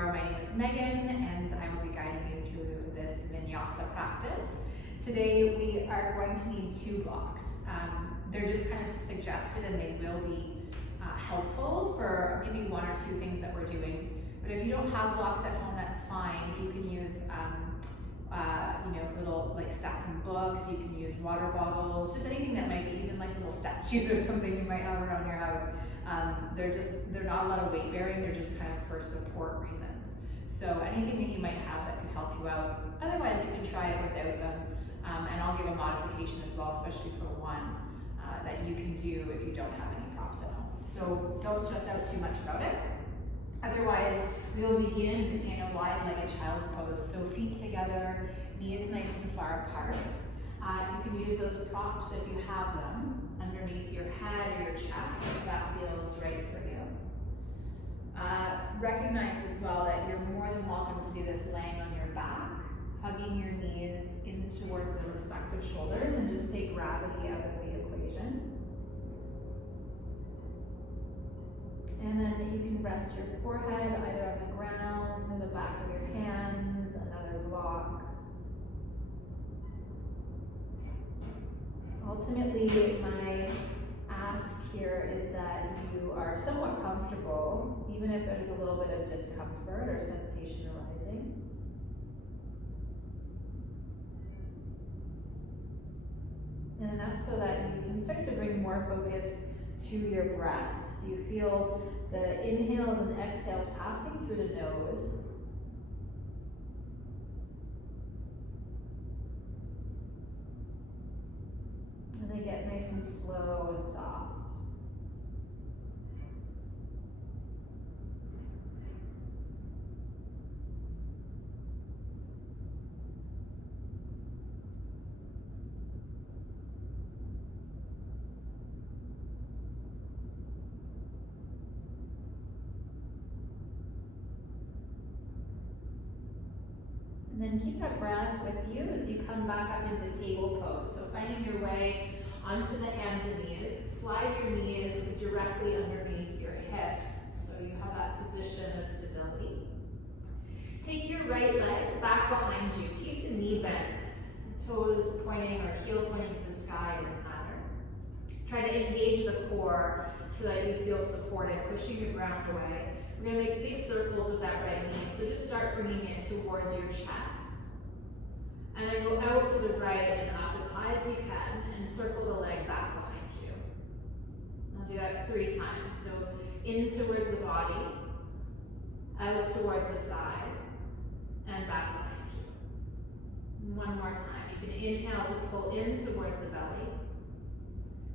before, my name is Megan, and I will be guiding you through this Vinyasa practice. Today we are going to need 2 blocks. They're just kind of suggested, and they will be helpful for maybe 1 or 2 things that we're doing. But if you don't have blocks at home, that's fine. You can use little like stacks of books. You can use water bottles, just anything that might be, even like little statues or something you might have around your house. They're not a lot of weight bearing. They're just kind of for support reasons. So anything that you might have that could help you out. Otherwise, you can try it without them. And I'll give a modification as well, especially for one that you can do if you don't have any props at home. So don't stress out too much about it. Otherwise, we will begin in a wide-legged child's pose. So feet together, knees nice and far apart. You can use those props if you have them underneath your head or your chest if that feels right for you. Recognize as well that you're more than welcome to do this laying on your back, hugging your knees in towards the respective shoulders, and just take gravity out of the equation. And then you can rest your forehead either on the ground, in the back of your hands, another block. Ultimately, my ask here is that you are somewhat comfortable, even if there's a little bit of discomfort or sensation arising. And enough so that you can start to bring more focus to your breath. So you feel the inhales and exhales passing through the nose. And they get nice and slow and soft. And then keep that breath with you as you come back up into table pose. So finding your way onto the hands and knees. Slide your knees directly underneath your hips so you have that position of stability. Take your right leg back behind you. Keep the knee bent. Toes pointing or heel pointing to the sky doesn't matter. Try to engage the core so that you feel supported, pushing your ground away. We're going to make big circles with that right knee, so just start bringing it towards your chest. And then go out to the right and up as high as you can, and circle the leg back behind you. I'll do that 3 times. So in towards the body, out towards the side, and back behind you. 1 more time. You can inhale to pull in towards the belly,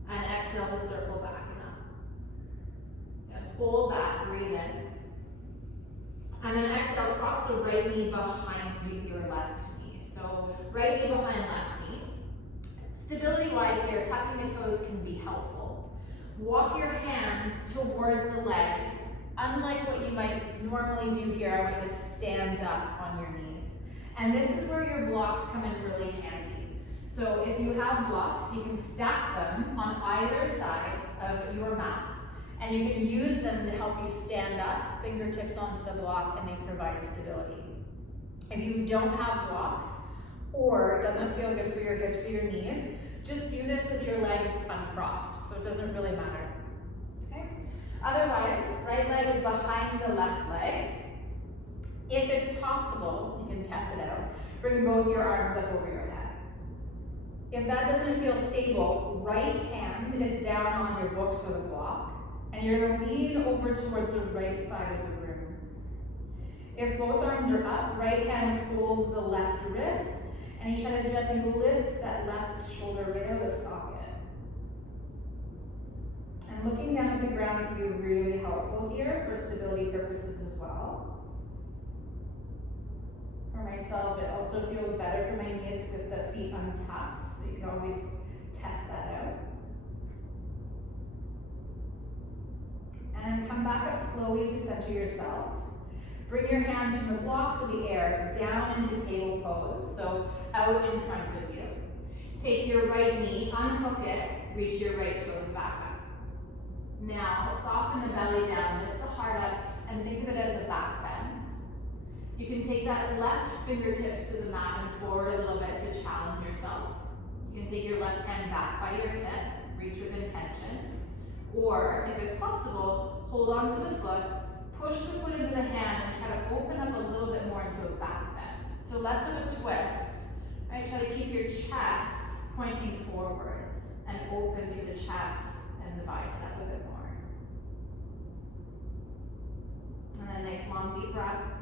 and exhale to circle back and up. And hold that, breathe in. And then exhale, cross the right knee behind your left knee. So right knee behind left knee. Stability-wise here, tucking the toes can be helpful. Walk your hands towards the legs. Unlike what you might normally do here, I want you to stand up on your knees. And this is where your blocks come in really handy. So if you have blocks, you can stack them on either side of your mat. And you can use them to help you stand up, fingertips onto the block, and they provide stability. If you don't have blocks, or it doesn't feel good for your hips or your knees, just do this with your legs uncrossed, so it doesn't really matter. Okay? Otherwise, right leg is behind the left leg. If it's possible, you can test it out. Bring both your arms up over your head. If that doesn't feel stable, right hand is down on your books or the block. And you're going to lean over towards the right side of the room. If both arms are up, right hand holds the left wrist, and you try to gently lift that left shoulder right out of the socket. And looking down at the ground can be really helpful here for stability purposes as well. For myself, it also feels better for my knees with the feet untucked, so you can always test that out. And come back up slowly to center yourself. Bring your hands from the blocks or the air down into table pose, so out in front of you. Take your right knee, unhook it, reach your right toes back up. Now, soften the belly down, lift the heart up, and think of it as a back bend. You can take that left fingertips to the mat and forward a little bit to challenge yourself. You can take your left hand back by your hip, reach with intention. Or, if it's possible, hold on to the foot, push the foot into the hand and try to open up a little bit more into a back bend. So less of a twist, right? Try to keep your chest pointing forward and open through the chest and the bicep a bit more. And then nice long deep breaths.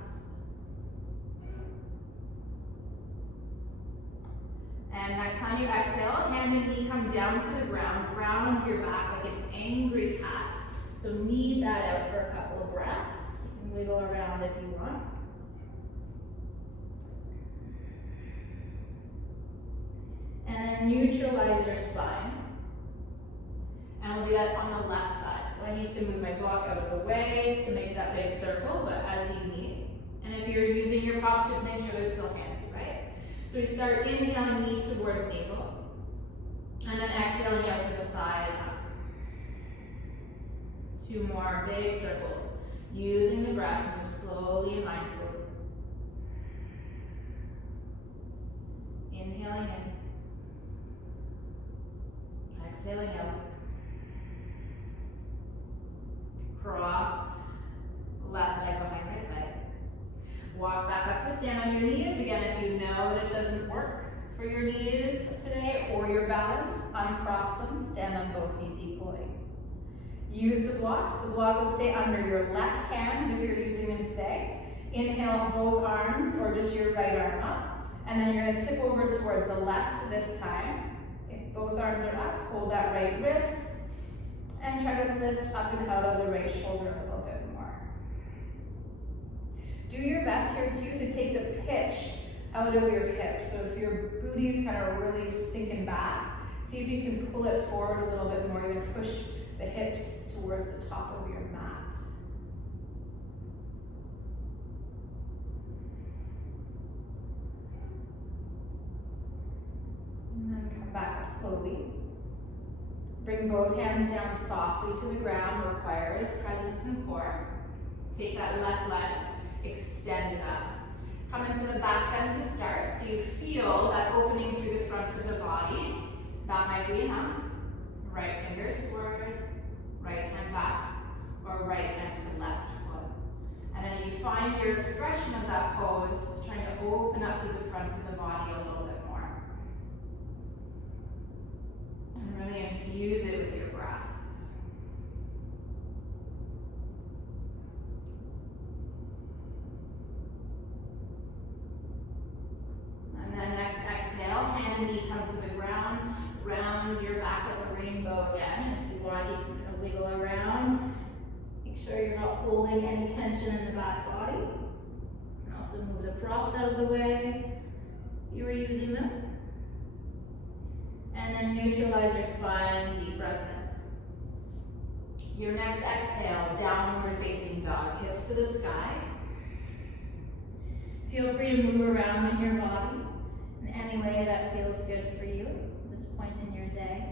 And next time you exhale, hand and knee come down to the ground, round your back like an angry cat. So knead that out for a couple of breaths. You can wiggle around if you want. And then neutralize your spine. And we'll do that on the left side. So I need to move my block out of the way to make that big circle, but as you need. And if you're using your props, just make sure they're still handy, right? So we start inhaling, knee towards navel. And then exhaling out to the side and up. 2 more big circles. Using the breath, move slowly and mindfully. Inhaling in. Exhaling out. Cross left leg behind right leg. Walk back up to stand on your knees. Again, if you know that it doesn't work for your knees today or your balance, uncross them, stand on both knees equally. Use the blocks. The block will stay under your left hand if you're using them today. Inhale both arms or just your right arm up. And then you're going to tip over towards the left this time. If both arms are up, hold that right wrist. And try to lift up and out of the right shoulder a little bit more. Do your best here too to take the pitch out of your hips. So if your booty's kind of really sinking back, see if you can pull it forward a little bit more, even push the hips towards the top of your mat. And then come back up slowly. Bring both hands down softly to the ground, requires presence and core. Take that left leg, extend it up. Come into the back bend to start, so you feel that opening through the front of the body. That might be enough. Right fingers forward, right hand back, or right hand to left foot. And then you find your expression of that pose, trying to open up through the front of the body a little bit more. And really infuse it with your breath. And then next exhale, hand and knee come to the ground, round your back like a rainbow again. If you want, you can wiggle around. Make sure you're not holding any tension in the back body. You can also move the props out of the way. You were using them. And then neutralize your spine, deep breath in. Your next exhale, downward facing dog, hips to the sky. Feel free to move around in your body in any way that feels good for you at this point in your day.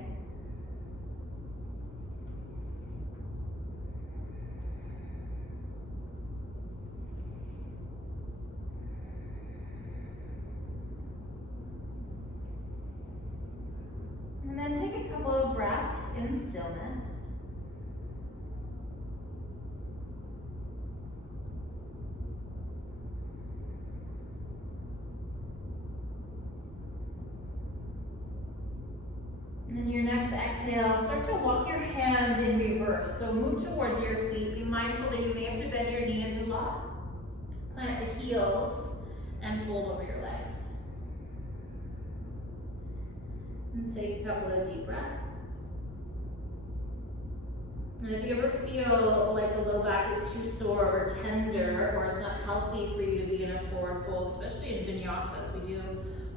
And then take a couple of breaths in stillness. And then your next exhale, start to walk your hands in reverse. So move towards your feet. Be mindful that you may have to bend your knees a lot. Plant the heels and fold over your legs. And take a couple of deep breaths. And if you ever feel like the low back is too sore or tender, or it's not healthy for you to be in a forward fold, especially in vinyasas, we do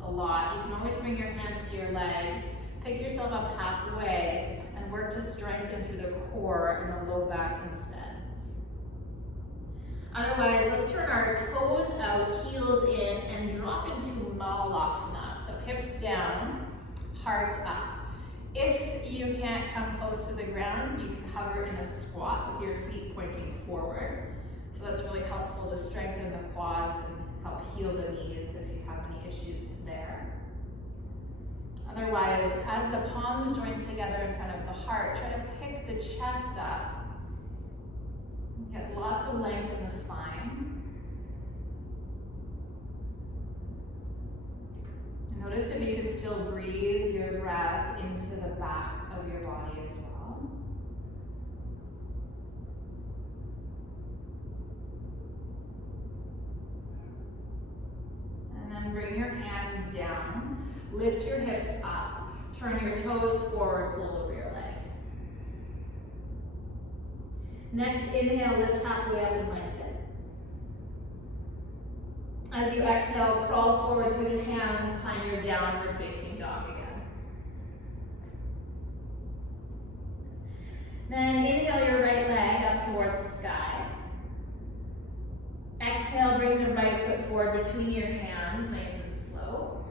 a lot, you can always bring your hands to your legs, pick yourself up halfway, and work to strengthen through the core and the low back instead. Otherwise, let's turn our toes out, heels in, and drop into Malasana. So hips down, heart up. If you can't come close to the ground, you can hover in a squat with your feet pointing forward. So that's really helpful to strengthen the quads and help heal the knees if you have any issues there. Otherwise, as the palms join together in front of the heart, try to pick the chest up. Get lots of length in the spine. Notice if you can still breathe your breath into the back of your body as well. And then bring your hands down. Lift your hips up. Turn your toes forward, fold over your legs. Next, inhale, lift halfway up and lengthen. As you exhale, crawl forward through the hands, find your downward facing dog again. Then inhale your right leg up towards the sky. Exhale, bring the right foot forward between your hands, nice and slow.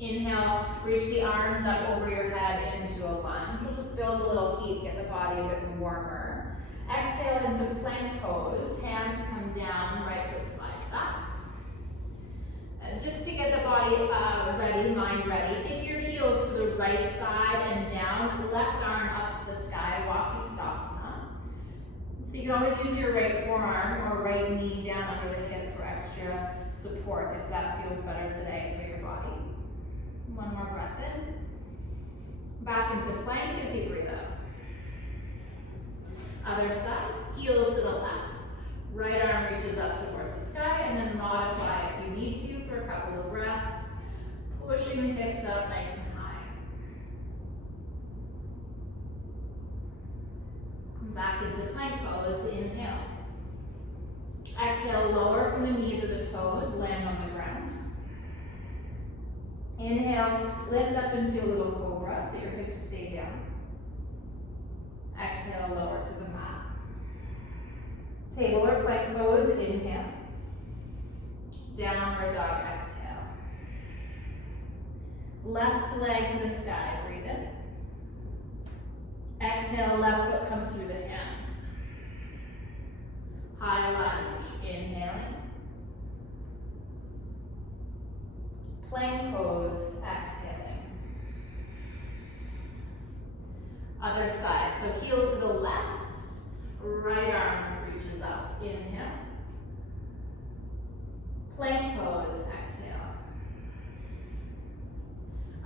Inhale, reach the arms up over your head into a lunge. We'll just build a little heat, get the body a bit warmer. Exhale into plank pose, hands come down, right foot slides back. And just to get the body ready, mind ready, take your heels to the right side and down, left arm up to the sky, Vasisthasana. So you can always use your right forearm or right knee down under the hip for extra support if that feels better today for your body. One more breath in. Back into plank as you breathe out. Other side, heels to the left. Right arm reaches up towards the sky, and then modify if you need to for a couple of breaths. Pushing the hips up nice and high. Come back into plank pose, inhale. Exhale, lower from the knees or the toes, land on the ground. Inhale, lift up into a little cobra so your hips stay down. Exhale, lower to the mat. Table or plank pose, inhale. Downward dog, exhale. Left leg to the sky, breathe in. Exhale, left foot comes through the hands. High lunge, inhaling. Plank pose, exhaling. Other side, so heels to the left, right arm reaches up, inhale. Plank pose, exhale.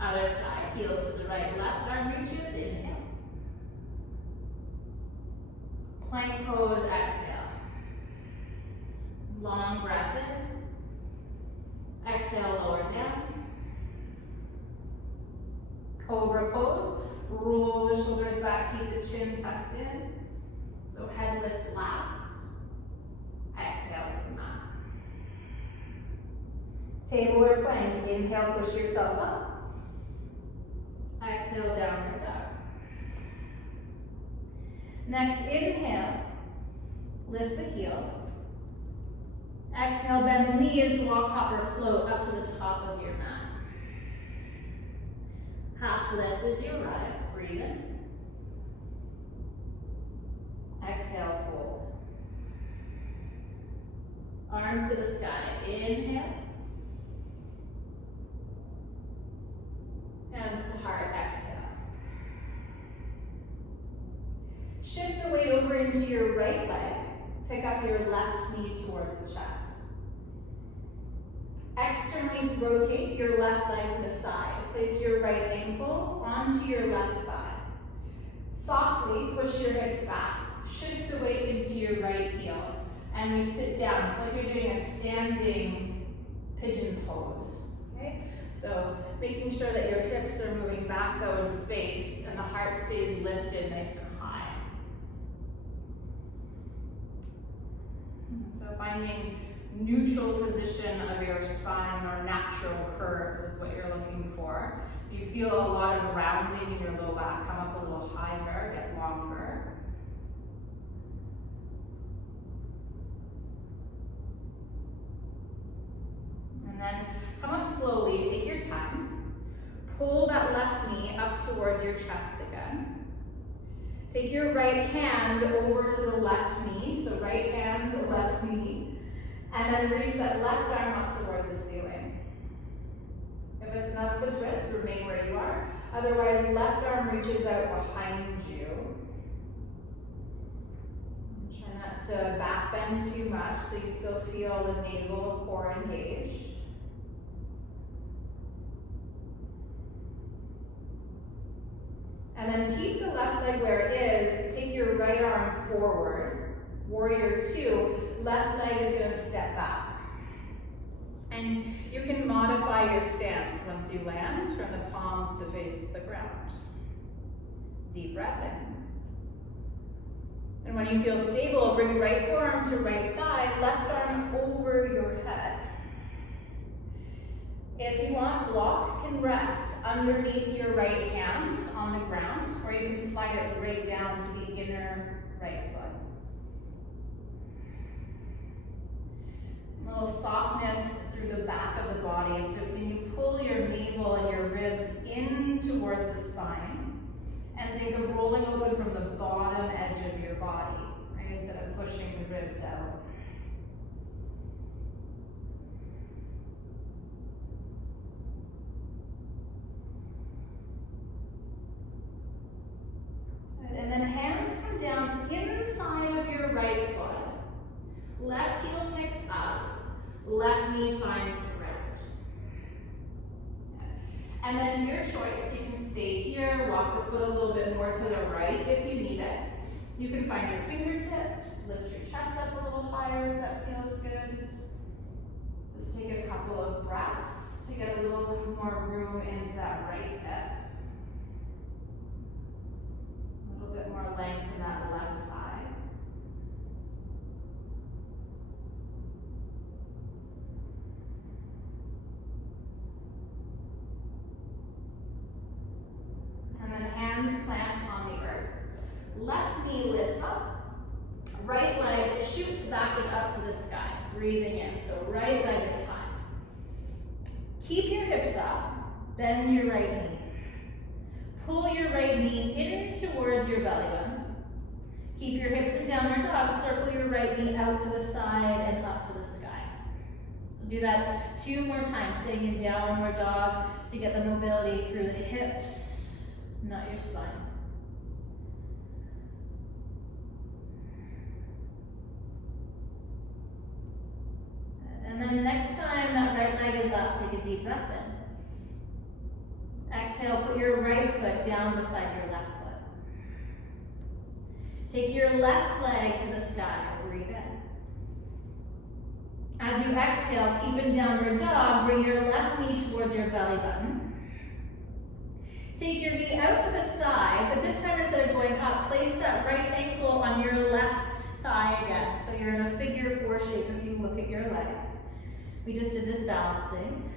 Other side, heels to the right, left arm reaches, inhale. Plank pose, exhale. Long breath in. Exhale, lower down. Cobra pose. Roll the shoulders back, keep the chin tucked in. So head lifts last. Exhale to the mat. Table or plank. Inhale, push yourself up. Exhale, downward dog. Next, inhale. Lift the heels. Exhale, bend the knees, walk, hop, or float up to the top of your mat. Half lift as you arrive. Breathe in. Exhale, fold. Arms to the sky. Inhale. Hands to heart. Exhale. Shift the weight over into your right leg. Pick up your left knee towards the chest. Externally rotate your left leg to the side. Place your right ankle onto your left thigh. Softly push your hips back. Shift the weight into your right heel. And we sit down. So like you're doing a standing pigeon pose. Okay? So making sure that your hips are moving back though in space and the heart stays lifted nice and high. So finding neutral position of your spine or natural curves is what you're looking for. If you feel a lot of rounding in your low back, come up a little higher, get longer. And then come up slowly, take your time. Pull that left knee up towards your chest again. Take your right hand over to the left knee, so right hand to left knee. And then reach that left arm up towards the ceiling. If it's not the twist, remain where you are. Otherwise, left arm reaches out behind you. Try not to back bend too much so you still feel the navel core engaged. And then keep the left leg where it is. Take your right arm forward. Warrior two. Left leg is going to step back. And you can modify your stance once you land. Turn the palms to face the ground. Deep breath in. And when you feel stable, bring right forearm to right thigh, left arm over your head. If you want, block can rest underneath your right hand on the ground, or you can slide it right down to the inner right foot. A little softness through the back of the body. So can you pull your navel and your ribs in towards the spine, and think of rolling open from the bottom edge of your body, right, instead of pushing the ribs out. And then hands come down inside of your right foot. Left heel kicks up. Left knee finds the ground. And then your choice, you can stay here, walk the foot a little bit more to the right if you need it. You can find your fingertips, lift your chest up a little higher if that feels good. Just take a couple of breaths to get a little more room into that right hip. A little bit more length in that left side. And then hands plant on the earth. Left knee lifts up. Right leg shoots back and up to the sky. Breathing in. So right leg is high. Keep your hips up. Bend your right knee. Pull your right knee in towards your belly button. Keep your hips in downward dog. Circle your right knee out to the side and up to the sky. So do that 2 more times, staying in downward dog to get the mobility through the hips, not your spine. And then next time that right leg is up, take a deep breath in. Exhale, put your right foot down beside your left foot. Take your left leg to the sky, breathe in. As you exhale, keep in downward dog, bring your left knee towards your belly button. Take your knee out to the side, but this time instead of going up, place that right ankle on your left thigh again. So you're in a figure 4 shape if you look at your legs. We just did this balancing.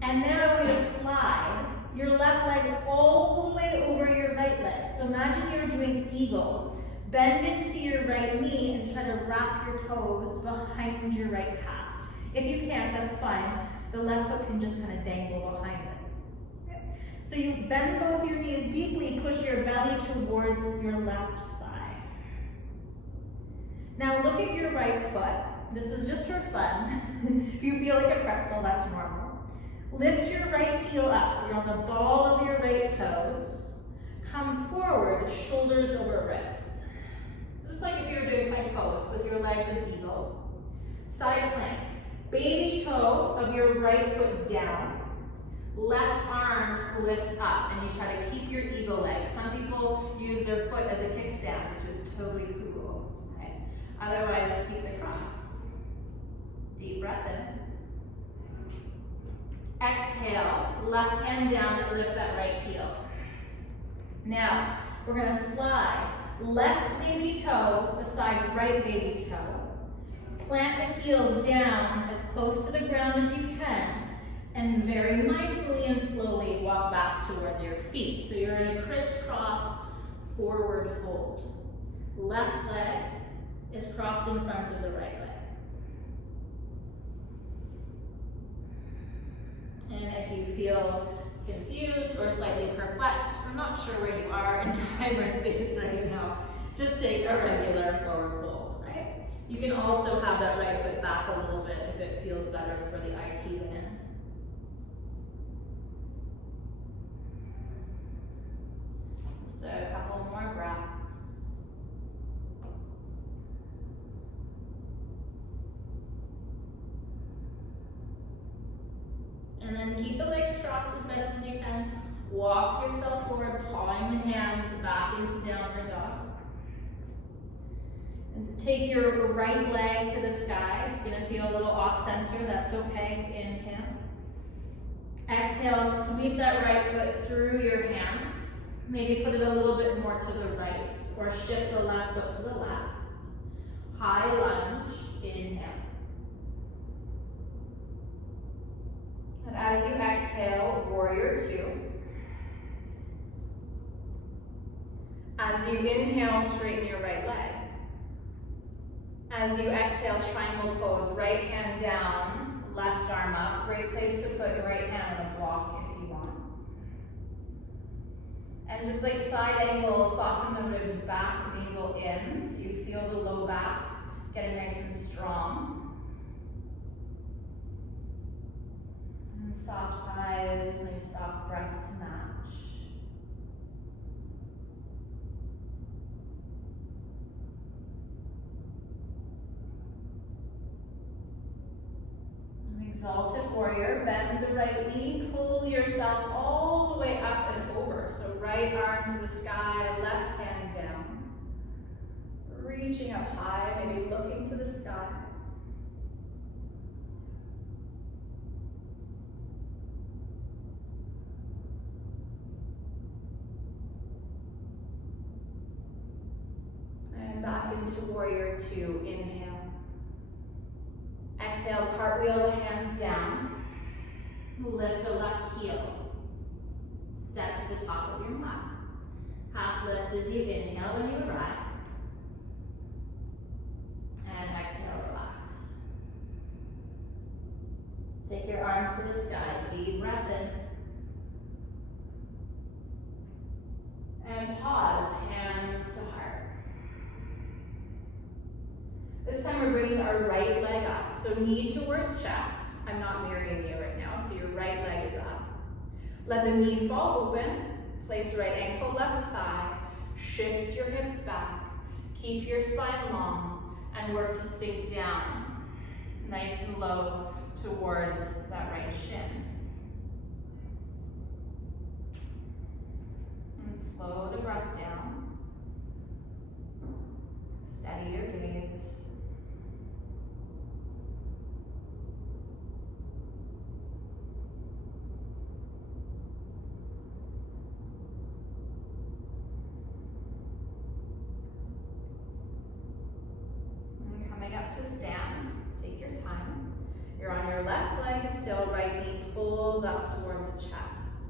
And now I'm going to slide your left leg all the way over your right leg. So imagine you're doing eagle. Bend into your right knee and try to wrap your toes behind your right calf. If you can't, that's fine. The left foot can just kind of dangle behind it. Okay. So you bend both your knees deeply, push your belly towards your left thigh. Now look at your right foot. This is just for fun. If you feel like a pretzel, that's normal. Lift your right heel up, so you're on the ball of your right toes. Come forward, shoulders over wrists. So just like if you were doing plank pose with your legs in eagle. Side plank. Baby toe of your right foot down. Left arm lifts up, and you try to keep your eagle leg. Some people use their foot as a kickstand, which is totally cool. Okay? Otherwise, keep the cross. Deep breath in. Exhale, left hand down and lift that right heel. Now, we're going to slide left baby toe beside right baby toe. Plant the heels down as close to the ground as you can, and very mindfully and slowly walk back towards your feet. So you're in a crisscross forward fold. Left leg is crossed in front of the right leg. And if you feel confused or slightly perplexed, or not sure where you are in time or space right now, just take a regular forward fold, right? You can also have that right foot back a little bit if it feels better for the IT band. Let's do a couple more breaths. And then keep the legs crossed as best as you can. Walk yourself forward, pawing the hands back into downward dog. And take your right leg to the sky. It's going to feel a little off center. That's okay. Inhale. Exhale, sweep that right foot through your hands. Maybe put it a little bit more to the right, or shift the left foot to the left. High lunge. Inhale. And as you exhale, warrior two. As you inhale, straighten your right leg. As you exhale, triangle pose, right hand down, left arm up. Great place to put your right hand on a block if you want. And just like side angle, soften the ribs back, navel in, so you feel the low back getting nice and strong. And soft eyes, nice soft breath to match. Exalted warrior, bend the right knee, pull yourself all the way up and over. So right arm to the sky, left hand down. Reaching up high, maybe looking to the sky. And back into warrior two, inhale. Exhale, cartwheel the hands down. Lift the left heel. Step to the top of your mat. Half lift as you inhale when you arrive. And exhale, relax. Take your arms to the sky. Deep breath in. And pause, hands to heart. This time we're bringing our right leg up. So knee towards chest. I'm not mirroring you right now, so your right leg is up. Let the knee fall open. Place right ankle, left thigh. Shift your hips back. Keep your spine long and work to sink down. Nice and low towards that right shin. And slow the breath down. Steady your gaze. Up to stand, take your time. You're on your left leg still, right knee pulls up towards the chest.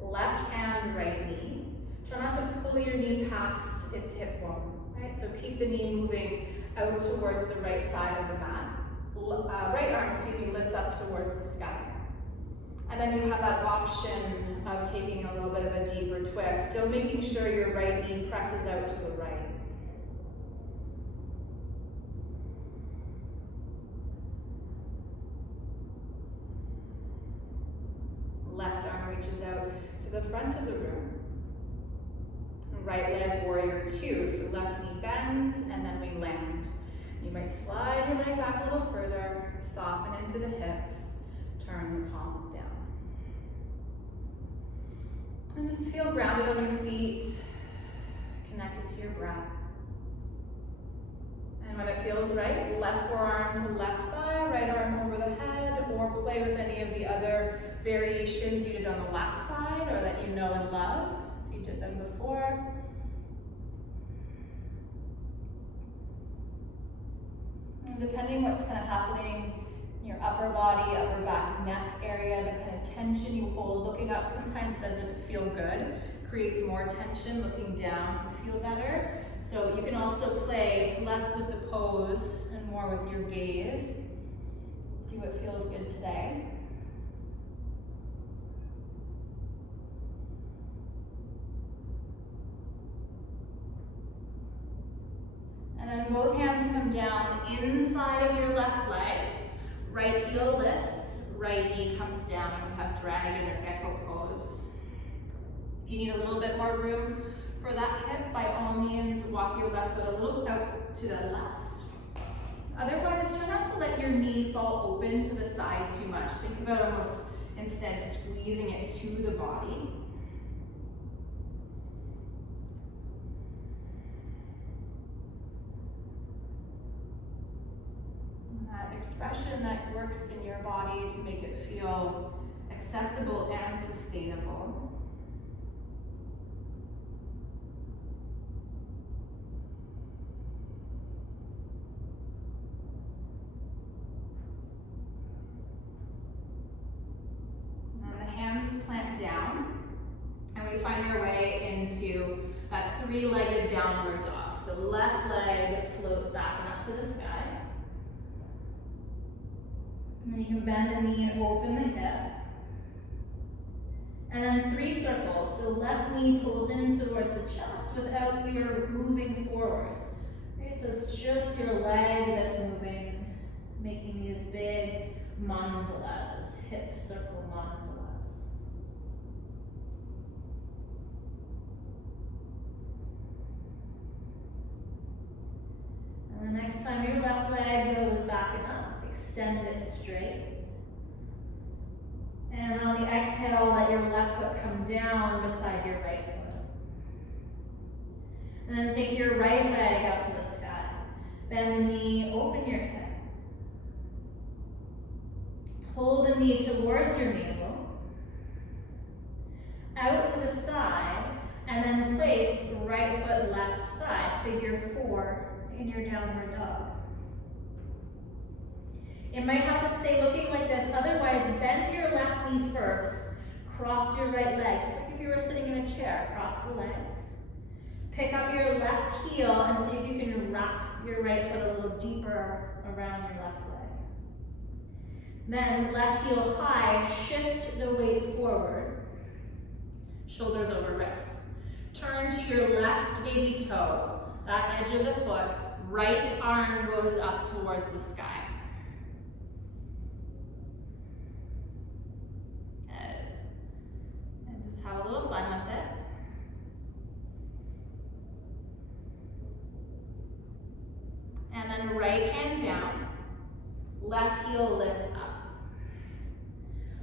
Left hand, right knee. Try not to pull your knee past its hip bone, right? So keep the knee moving out towards the right side of the mat. Right arm, lifts up towards the sky. And then you have that option of taking a little bit of a deeper twist, still making sure your right knee presses out to the right. Left arm reaches out to the front of the room. Right leg, warrior two. So left knee bends, and then we land. You might slide your leg back a little further, soften into the hips, turn the palms down. And just feel grounded on your feet, connected to your breath. And when it feels right, left forearm to left thigh, right arm over the head, or play with any of the other variations you did on the left side or that you know and love, if you did them before. And depending what's kind of happening in your upper body, upper back, neck area, the kind of tension you hold, looking up sometimes doesn't feel good, creates more tension. Looking down can feel better. So you can also play less with the pose and more with your gaze. See what feels good today. And then both hands come down inside of your left leg. Right heel lifts, right knee comes down, and you have dragon or gecko pose. If you need a little bit more room for that hip, by all means, walk your left foot a little out to the left. Otherwise, try not to let your knee fall open to the side too much. Think about almost instead squeezing it to the body. And that expression that works in your body to make it feel accessible and sustainable. Plant down, and we find our way into that three-legged downward dog. So left leg floats back and up to the sky. And then you can bend the knee and open the hip. And then 3 circles. So left knee pulls in towards the chest without your moving forward. Okay, so it's just your leg that's moving, making these big mandalas, hip circle mandalas. And the next time your left leg goes back and up, extend it straight. And on the exhale, let your left foot come down beside your right foot. And then take your right leg up to the sky. Bend the knee, open your hip. Pull the knee towards your navel. Out to the side, and then place right foot, left thigh, figure 4 in your downward dog. It might have to stay looking like this, otherwise bend your left knee first, cross your right leg. So if you were sitting in a chair, cross the legs. Pick up your left heel and see if you can wrap your right foot a little deeper around your left leg. Then left heel high, shift the weight forward, shoulders over wrists. Turn to your left baby toe, that edge of the foot, right arm goes up towards the sky. Good. And just have a little fun with it. And then right hand down, left heel lifts up.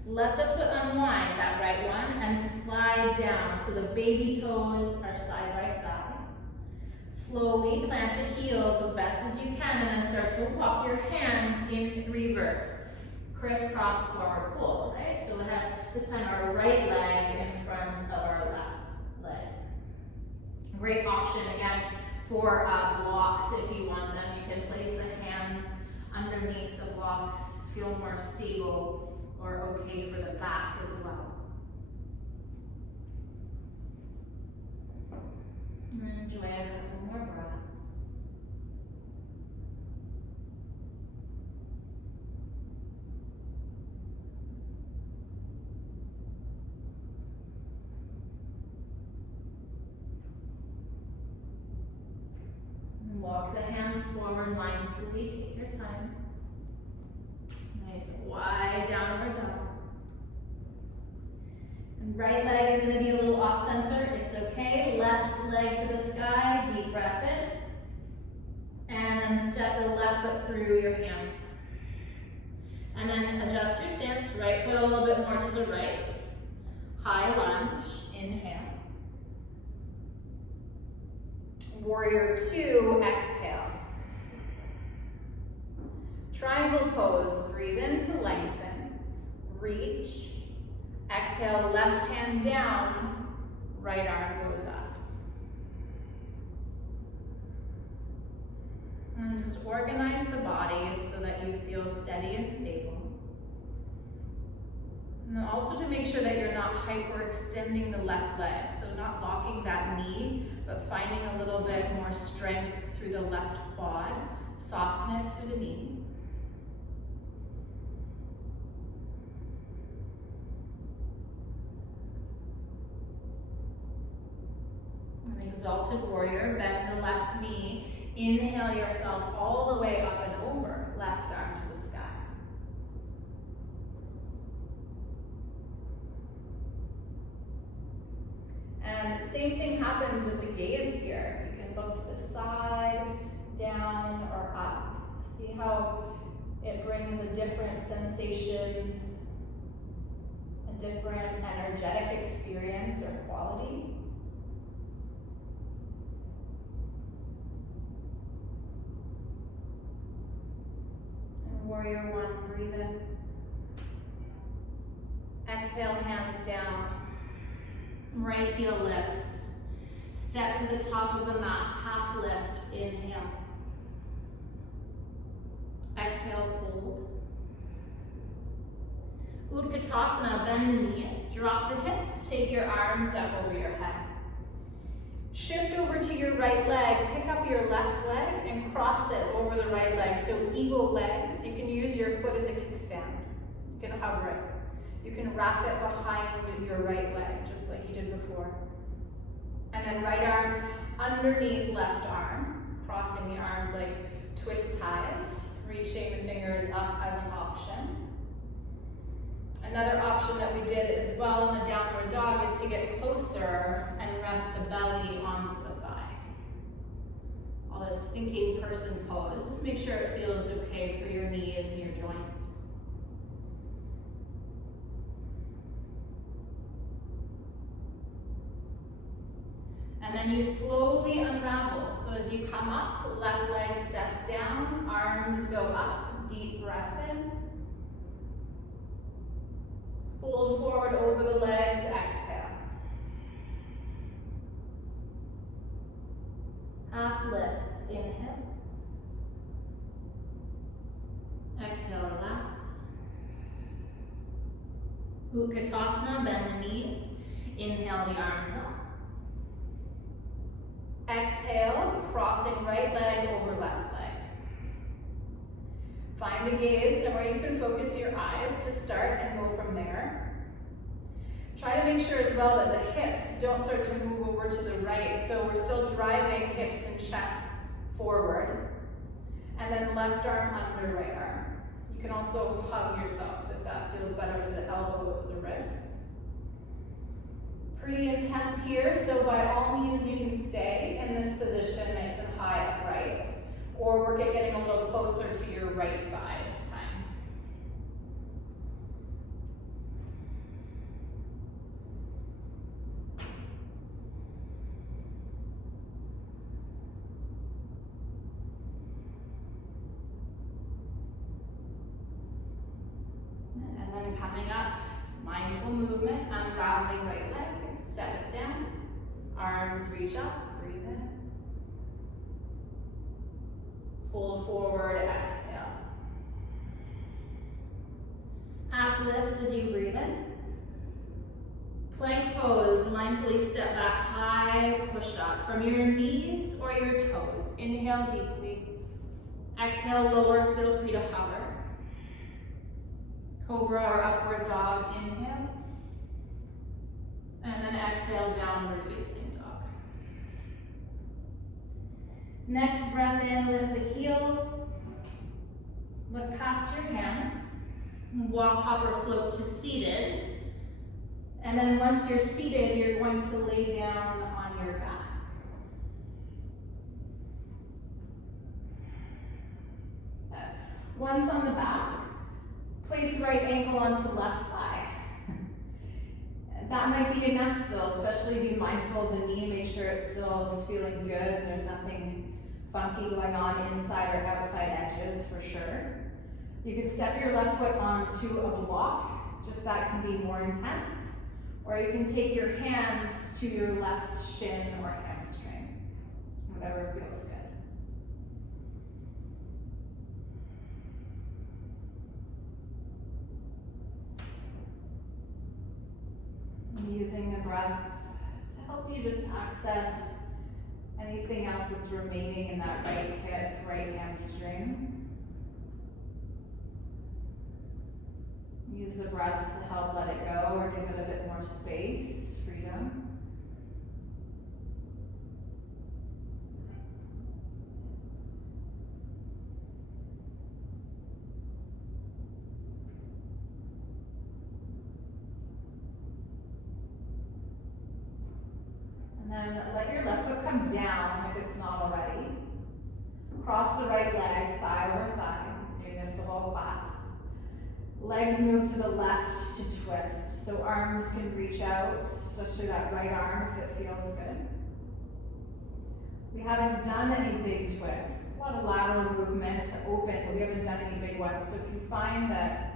Let the foot unwind, that right one, and slide down so the baby toes are side by side. Slowly plant the heels as best as you can and then start to walk your hands in reverse. Crisscross forward fold, right? So we'll have this time our right leg in front of our left leg. Great option again for blocks if you want them. You can place the hands underneath the blocks, feel more stable or okay for the back as well. And enjoy a couple more breaths. And walk the hands forward mindfully, take your time. Nice wide downward dog. And right leg is going to be a little off center. It's okay. Left leg to the sky. Deep breath in. And then step the left foot through your hands. And then adjust your stance. Right foot a little bit more to the right. High lunge. Inhale. Warrior 2. Exhale. Triangle pose, breathe in to lengthen, reach, exhale, left hand down, right arm goes up. And just organize the body so that you feel steady and stable. And then also to make sure that you're not hyperextending the left leg, so not locking that knee, but finding a little bit more strength through the left quad, softness through the knee. Exalted warrior, bend the left knee Inhale yourself all the way up and over, left arm to the sky. And same thing happens with the gaze here. You can look to the side, down, or up. See how it brings a different sensation, a different energetic experience or quality. And warrior one, breathe in. Exhale, hands down. Right heel lifts. Step to the top of the mat, half lift, inhale. Exhale, fold. Utkatasana, bend the knees, drop the hips, take your arms up over your head. Shift over to your right leg, pick up your left leg and cross it over the right leg. So eagle legs, you can use your foot as a kickstand. You can hover it. You can wrap it behind your right leg, just like you did before. And then right arm underneath left arm, crossing the arms like twist ties, reaching the fingers up as an option. Another option that we did as well in the downward dog is to get closer and rest the belly onto the thigh. All this thinking person pose, just make sure it feels okay for your knees and your joints. And then you slowly unravel. So as you come up, left leg steps down, arms go up, deep breath in. Fold forward over the legs, exhale. Half lift, inhale. Exhale, relax. Utkatasana, bend the knees. Inhale the arms up. Exhale, crossing right leg over left leg. Find a gaze somewhere you can focus your eyes to start and go from there. Try to make sure as well that the hips don't start to move over to the right, so we're still driving hips and chest forward. And then left arm under right arm. You can also hug yourself if that feels better for the elbows or the wrists. Pretty intense here, so by all means you can stay in this position nice and high upright, or work at getting a little closer to your right thigh this time. And then coming up, mindful movement, unraveling right leg. Step it down, arms reach up, breathe in. Fold forward, exhale. Half lift as you breathe in. Plank pose, mindfully step back high, push up from your knees or your toes. Inhale deeply. Exhale, lower, feel free to hover. Cobra or upward dog, inhale. And then exhale, downward facing dog. Next breath in, lift the heels. Look past your hands. Walk, hop, or float to seated. And then once you're seated, you're going to lay down on your back. Once on the back, place right ankle onto left thigh. That might be enough still, especially be mindful of the knee, make sure it still is feeling good and there's nothing funky going on inside or outside edges for sure. You can step your left foot onto a block, just that can be more intense. Or you can take your hands to your left shin or hamstring, whatever feels good. Using the breath to help you just access anything else that's remaining in that right hip, right hamstring. Use the breath to help let it go or give it a bit more space, freedom. then let your left foot come down if it's not already. Cross the right leg, thigh over thigh, doing this the whole class. Legs move to the left to twist, so arms can reach out, especially that right arm if it feels good. We haven't done any big twists. A lot of lateral movement to open, but we haven't done any big ones. So if you find that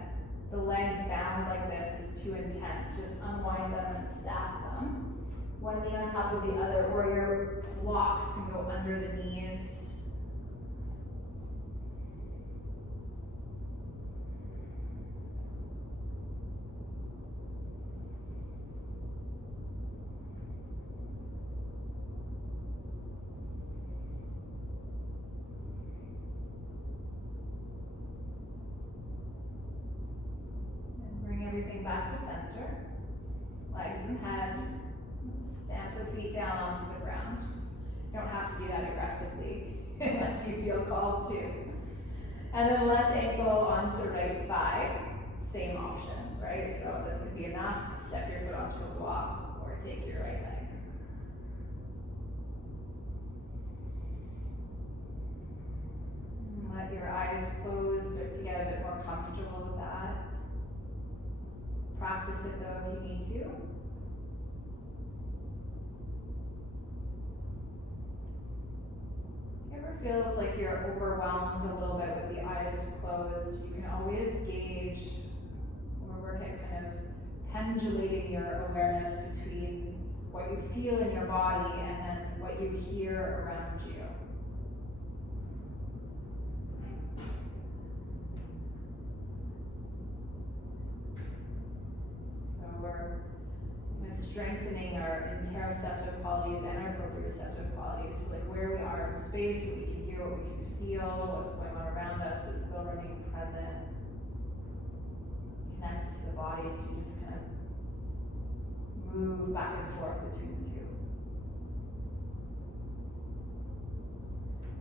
the legs bound like this is too intense, just unwind them and stack them. One knee on top of the other, or your blocks can go under the knees. Everything back to center, legs and head, stamp the feet down onto the ground. You don't have to do that aggressively unless you feel called to. And then left ankle onto right thigh, same options, right? So this could be enough, step your foot onto a block or take your right leg. And let your eyes close to get a bit more comfortable with that. Practice it though if you need to. If it ever feels like you're overwhelmed a little bit with the eyes closed, you can always gauge or work at kind of pendulating your awareness between what you feel in your body and then what you hear around you. We're strengthening our interoceptive qualities and our proprioceptive qualities, so like where we are in space, what we can hear, what we can feel, what's going on around us, but still remain present, connected to the body, so you just kind of move back and forth between the two.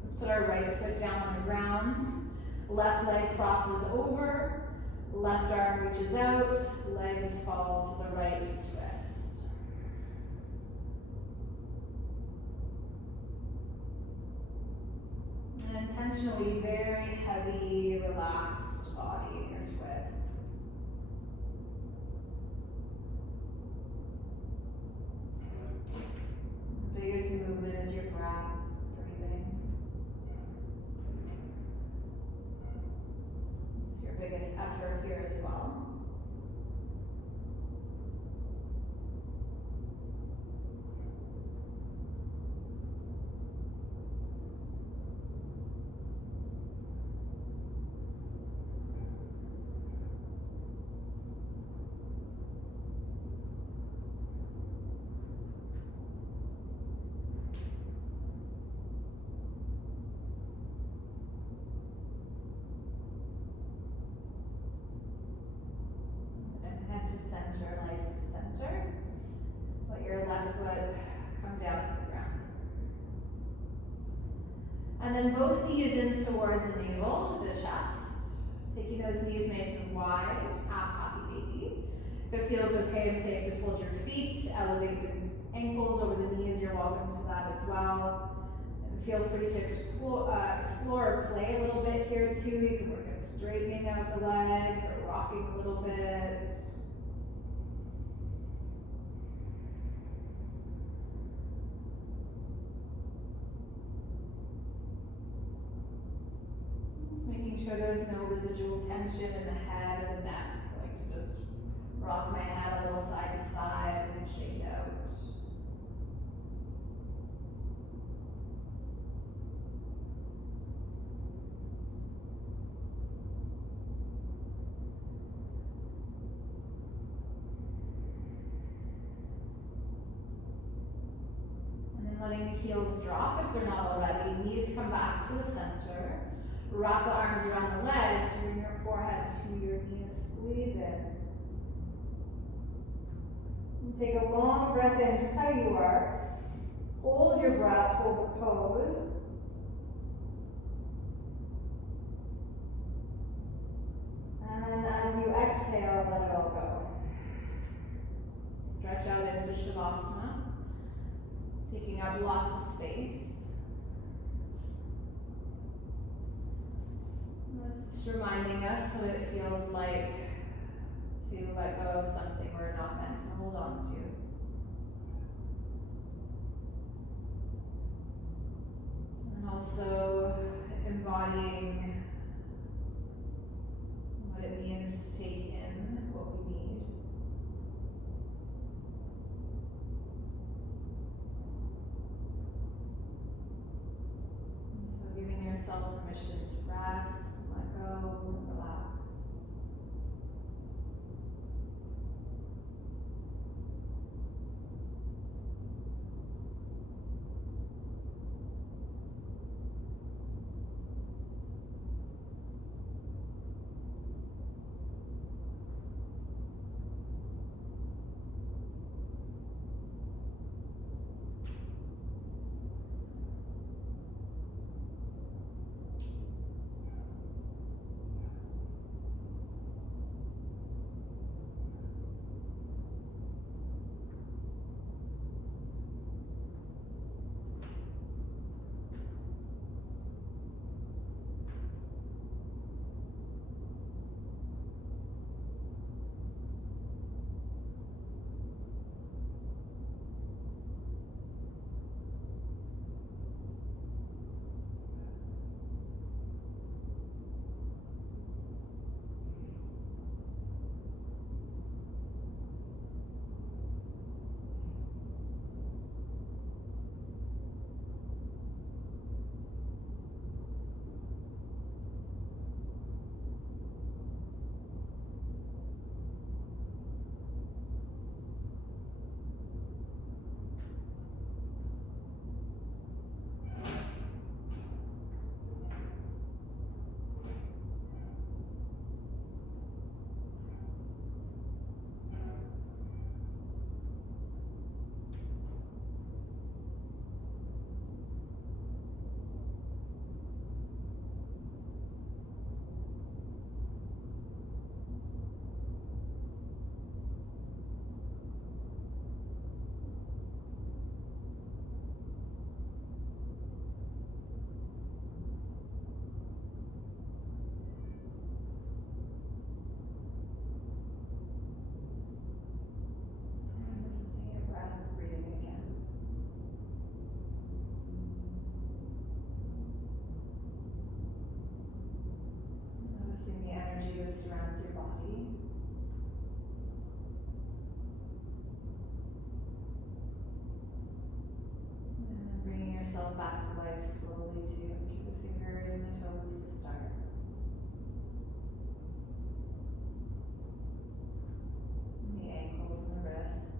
Let's put our right foot down on the ground, left leg crosses over, left arm reaches out, legs fall to the right twist. And intentionally very heavy, relaxed body in your twist. The biggest movement is your breath, breathing. Biggest effort here as well. Center, legs to center. Let your left foot come down to the ground. And then both knees in towards the navel, the chest. Taking those knees nice and wide, half happy baby. If it feels okay and safe to hold your feet, elevate the ankles over the knees, you're welcome to that as well. And feel free to explore or play a little bit here too. You can work at straightening out the legs or rocking a little bit. Making sure there's no residual tension in the head or the neck. I like to just rock my head a little side to side and shake it out. And then letting the heels drop if they're not already. Knees come back to the center. Wrap the arms around the legs, bring your forehead to your knees, squeeze in. And take a long breath in, just how you are. Hold your breath, hold the pose. And then as you exhale, let it all go. Stretch out into Shavasana. Taking taking up lots of space. This is reminding us what it feels like to let go of something we're not meant to hold on to. And also embodying what it means to take in what we need. And so giving yourself permission to rest, let go, relax. That surrounds your body. And then bringing yourself back to life slowly too, through the fingers and the toes to start. And the ankles and the wrists.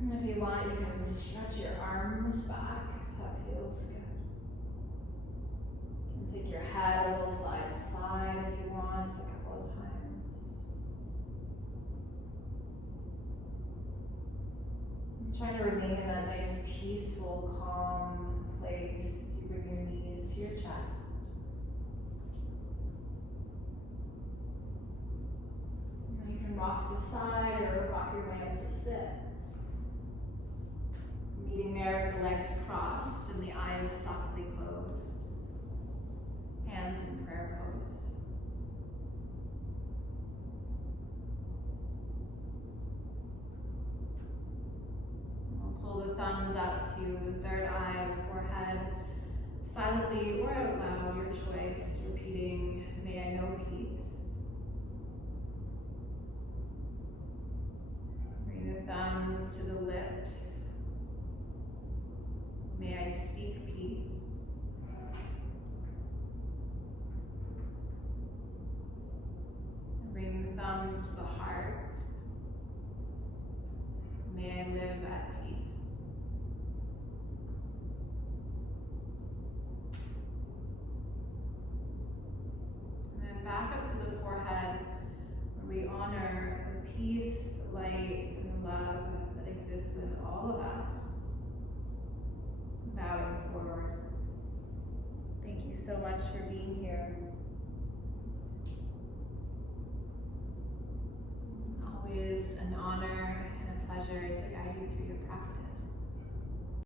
And if you want, you can stretch your arms back. That feels good. You can take your head a little side to side if you want, a couple of times. And try to remain in that nice, peaceful, calm place as you bring your knees to your chest. And you can rock to the side or rock your way up to sit. Meeting there with the legs crossed and the eyes softly closed. Hands in prayer pose. We'll pull the thumbs up to the third eye, the forehead, silently or out loud, your choice, repeating, may I know peace. Bring the thumbs to the lips. May I speak peace. Bring the thumbs to the heart. May I live at peace. And then back up to the forehead, where we honor the peace, the light, and the love that exists within all of us. Bowing forward. Thank you so much for being here. honor and a pleasure to guide you through your practice.